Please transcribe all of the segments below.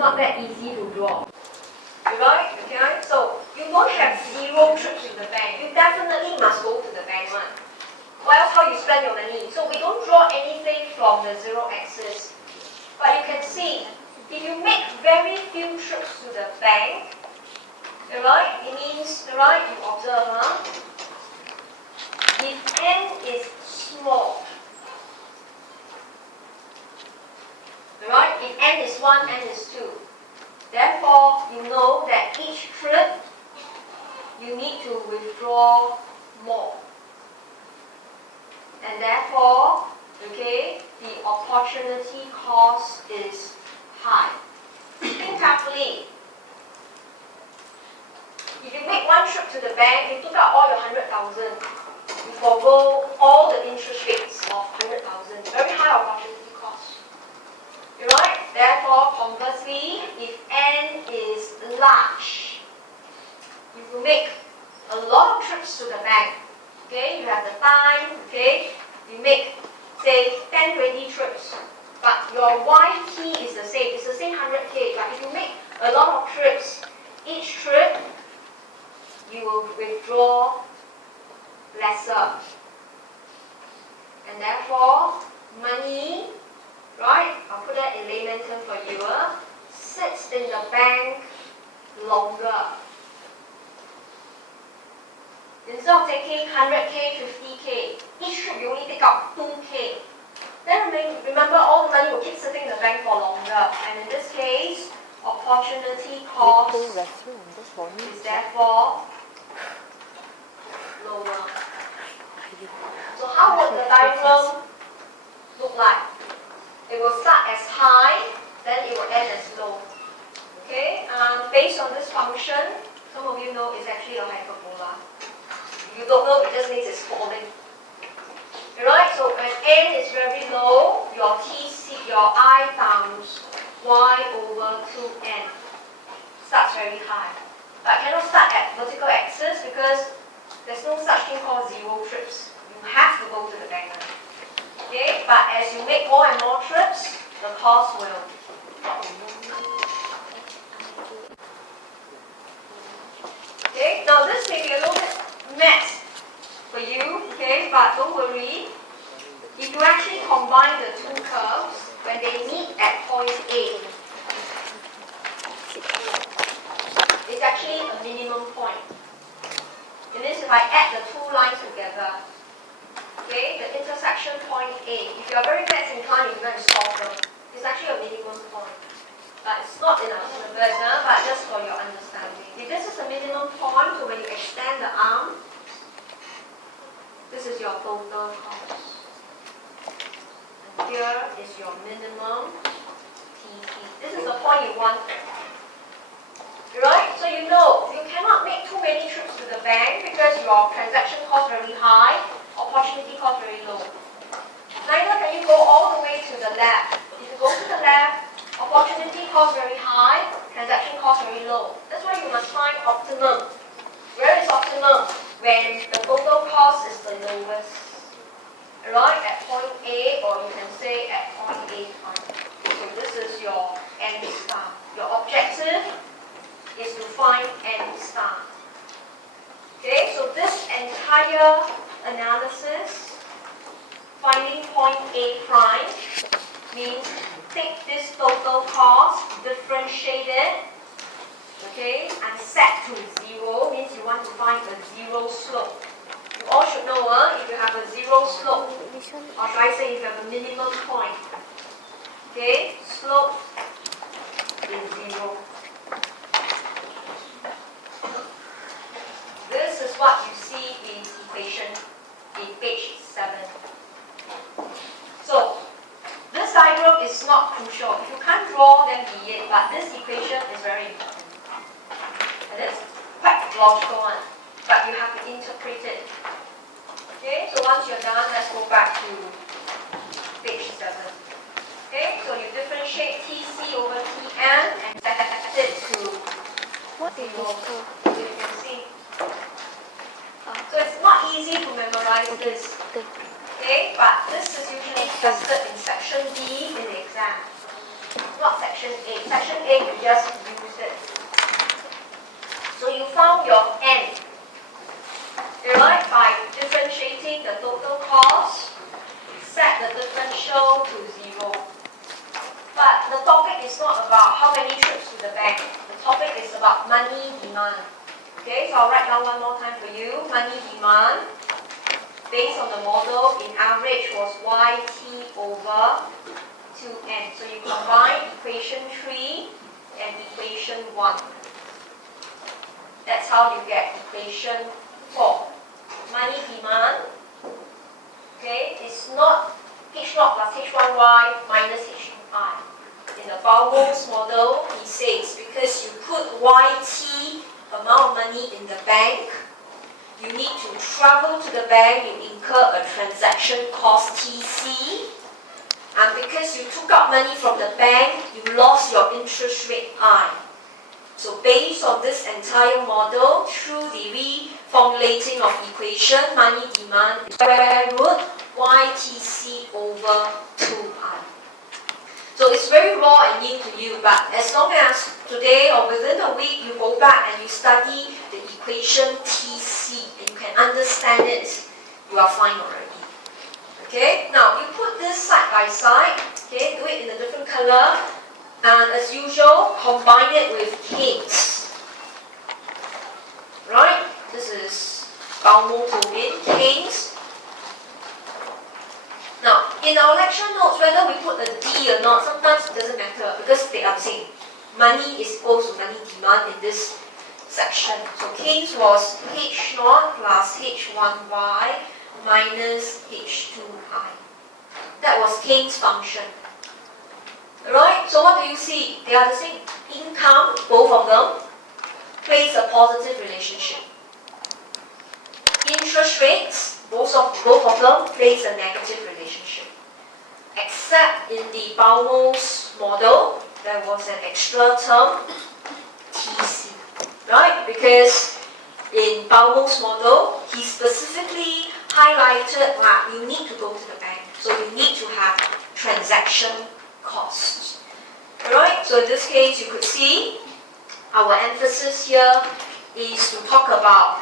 not that easy to draw. Right? Okay? So you don't have 0 trips to the bank. You definitely must go to the bank one. Or else how you spend your money. So we don't draw anything from the 0 axis. But you can see, if you make very few trips to the bank, right? It means, right? You observe, huh? If n is small, right? If n is 1, n is 2. Therefore, you know that each trip, you need to withdraw more. And therefore, okay, the opportunity cost is high. Think carefully. If you make one trip to the bank, you took out all your 100,000. You forgo all the interest rates of 100,000. Very high opportunity cost. Right? Therefore, conversely, if n is large, if you make a lot of trips to the bank, okay, you have the time, okay, you make, say, 10, 20 trips, but your YT is the same, it's the same 100K, but if you make a lot of trips, each trip, you will withdraw lesser. And therefore, money, right, I'll put that in layman term for you, sits in the bank longer. Instead of taking 100K, 50K, each trip you only take out 2K. Then remember, all the money will keep sitting in the bank for longer. And in this case, opportunity cost is therefore lower. So how would the diagram look like? It will start as high, then it will end as low. Okay? Based on this function, some of you know it's actually a hyperbola. If you don't know, it just means it's falling. Alright, so when n is very low, your I times y over 2n starts very high. But cannot start at vertical axis because there's no such thing called 0 trips. You have to go to the bank. Okay, but as you make more and more trips, the cost will drop. Okay, now this may be a little bit mess for you, okay, but don't worry. If you actually combine the two curves, when they meet at point A, it's actually a minimum point. It means if I add the two lines together, okay, the intersection point A, if you are very maths inclined, you're going to solve them. It's actually a minimum point. But it's not in our syllabus, but just for your understanding. If this is a minimum point, so when you extend the arm, this is your total cost. And here is your minimum TP. This is the point you want. Right? So you know, you cannot make too many trips to the bank because your transaction cost very high, opportunity cost very low. Neither can you go all the way to the left. If you go to the left, opportunity cost very high, transaction cost very low. That's why you must find optimum. Where is optimum? When the total cost is the lowest. Right? At point A, or you can say at point A time. So this is your n star. Your objective is to find n star. Okay, so this entire analysis, finding point A prime, means take this total cost, differentiate it, okay, and set to 0, means you want to find a 0 slope. You all should know, if you have a 0 slope, or should I say if you have a minimum point, okay, slope is 0. This is what you see in equation in page 7. So, this diagram is not crucial. If you can't draw, then be it. But this equation is very important. And it's quite a logical one. But you have to interpret it. Okay, so once you're done, let's go back to page 7. Okay, so you differentiate TC over TM and set it to what is this called? You can see. So it's not easy to memorize this. Okay, but this is usually tested in section D in the exam. Not section section 8. Section 8, you just use it. So you found your n, right, by differentiating the total cost, set the differential to 0. But the topic is not about how many trips to the bank. The topic is about money demand. Okay, so I'll write down one more time for you. Money demand, based on the model, in average was YT over 2n. So you combine equation 3 and equation 1. That's how you get equation 4. Money demand, okay, is not H0 plus H1y minus H2i. In the Baumol's model, he says because you put YT amount of money in the bank, you need to travel to the bank, you incur a transaction cost TC, and because you took out money from the bank, you lost your interest rate I. So based on this entire model, through the reformulating of equation, money demand is square root YTC over 2I. So it's very raw and new to you, but as long as today or within a week you go back and you study the equation TC and you can understand it, you are fine already. Okay, now you put this side by side, okay, do it in a different color, and as usual, combine it with Keynes. Right? This is Baumol Tobin, Keynes. Now, in our lecture notes, whether we put a D or not, sometimes it doesn't matter because they are the same. Money is equal to money demand in this section. So Keynes was H0 plus H1y minus H2i. That was Keynes' function. Right? So what do you see? They are the same. Income, both of them, plays a positive relationship. Interest rates, both of them plays a negative relationship. Except in the Baumol's model, there was an extra term, TC. Right? Because in Baumol's model, he specifically highlighted that you need to go to the bank. So you need to have transaction costs. Alright, so in this case you could see our emphasis here is to talk about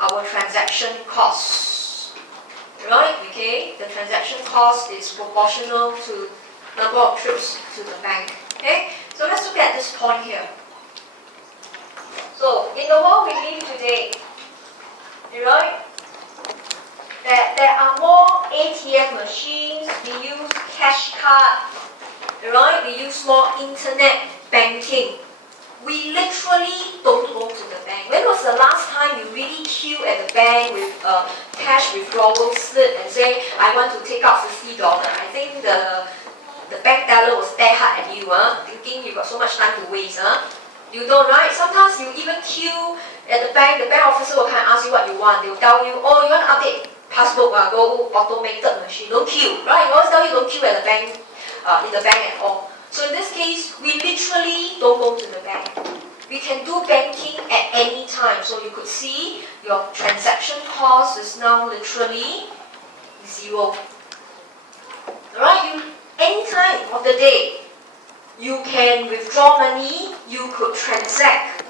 our transaction costs. Right, okay, the transaction cost is proportional to number of trips to the bank. Okay, so let's look at this point here. So in the world we live today, right, there are more ATM machines, we use cash card, right? We use more internet banking. We literally don't go to the bank. When was the last time you really queue at the bank with a cash withdrawal slip and say, I want to take out $50? I think the bank teller will stare hard at you, thinking you got so much time to waste. You don't, right? Sometimes you even queue at the bank officer will kind of ask you what you want. They will tell you, oh, you want to update passbook, go automated machine, don't queue, right? You always tell you don't queue at the bank, in the bank at all. So in this case, we literally don't go to the bank. We can do banking at any time. So you could see your transaction cost is now literally 0. Alright, any time of the day, you can withdraw money, you could transact,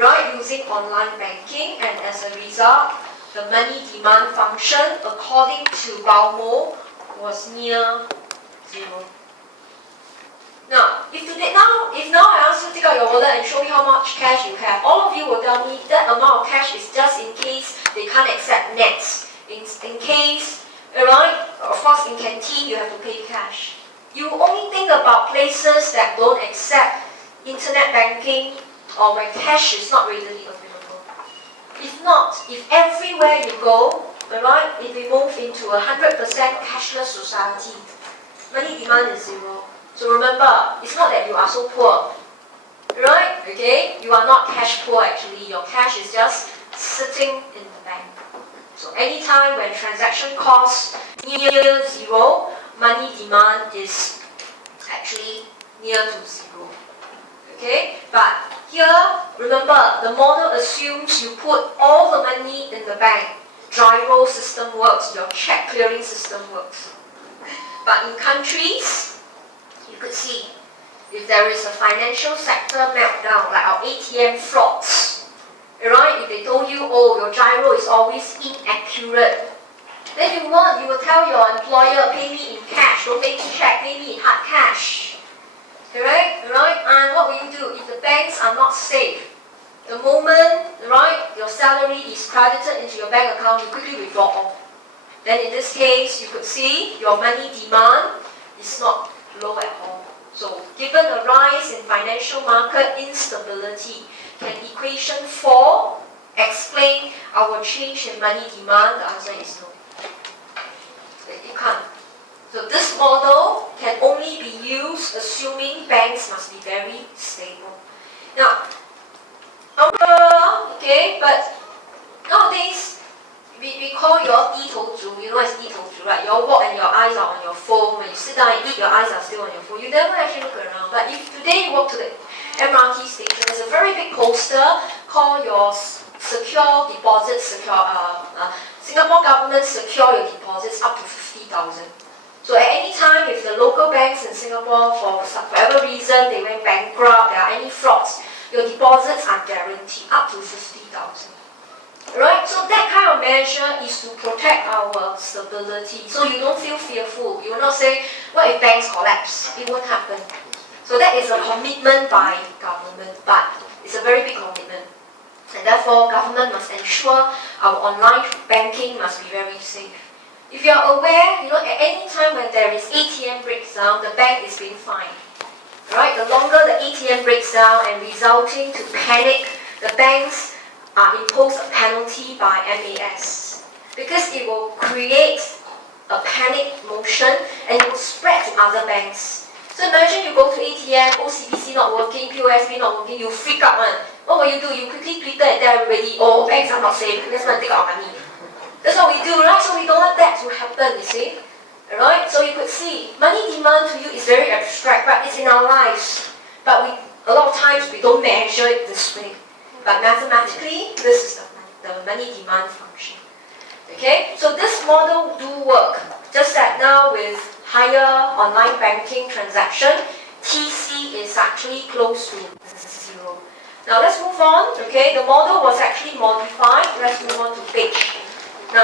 right, using online banking, and as a result, the money demand function, according to Baumol, was near 0. Now, if now I ask you to take out your wallet and show me how much cash you have, all of you will tell me that amount of cash is just in case they can't accept nets. In case, right, of course in canteen you have to pay cash. You only think about places that don't accept internet banking or where cash is not readily available. If not, if everywhere you go, right, if we move into 100% cashless society, money demand is 0. So remember, it's not that you are so poor, right? Okay, you are not cash poor actually. Your cash is just sitting in the bank. So anytime when transaction costs near 0, money demand is actually near to 0. Okay, but here, remember, the model assumes you put all the money in the bank. Gyro system works, your check clearing system works. But in countries, you could see if there is a financial sector meltdown, like our ATM frauds, right? If they told you, oh, your gyro is always inaccurate, then you will tell your employer, pay me in cash, don't pay me check, pay me in hard cash. Right? And what will you do if the banks are not safe? The moment, right, your salary is credited into your bank account, you quickly withdraw all. Then in this case, you could see your money demand is not low at all. So given a rise in financial market instability, can equation 4 explain our change in money demand? The answer is no. You can't. So this model can only be used assuming banks must be very stable. Now, okay, but nowadays we call you all 低头族. You know what is 低头族, right? You all walk and your eyes are on your phone. When you sit down and eat, your eyes are still on your phone. You never actually look around. But if today you walk to the MRT station, there's a very big poster called your secure deposits. Singapore government secure your deposits up to 50,000. So at any time, if the local banks in Singapore, for whatever reason, they went bankrupt, there are any frauds, your deposits are guaranteed up to 50,000. Right? So that kind of measure is to protect our stability. So you don't feel fearful. You will not say, what if banks collapse? It won't happen. So that is a commitment by government, but it's a very big commitment. And therefore, government must ensure our online banking must be very safe. If you are aware, at any time when there is ATM breaks down, the bank is being fined. Right? The longer the ATM breaks down and resulting to panic, the banks are imposed a penalty by MAS. Because it will create a panic motion and it will spread to other banks. So imagine you go to ATM, OCBC not working, POSB not working, you freak out. What will you do? You quickly tweet and tell everybody, oh, banks are not safe, let's go and take our money. That's what we do, right? So we don't want that to happen, you see? Right? So you could see, money demand to you is very abstract, but it's in our lives. But a lot of times we don't measure it this way. But mathematically, this is the money demand function. Okay? So this model do work. Just that now with higher online banking transaction, TC is actually close to 0. Now let's move on. Okay? The model was actually modified. Let's move on to page 9.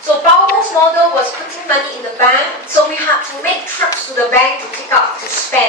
So Bao's model was putting money in the bank, so we had to make trips to the bank to take out to spend.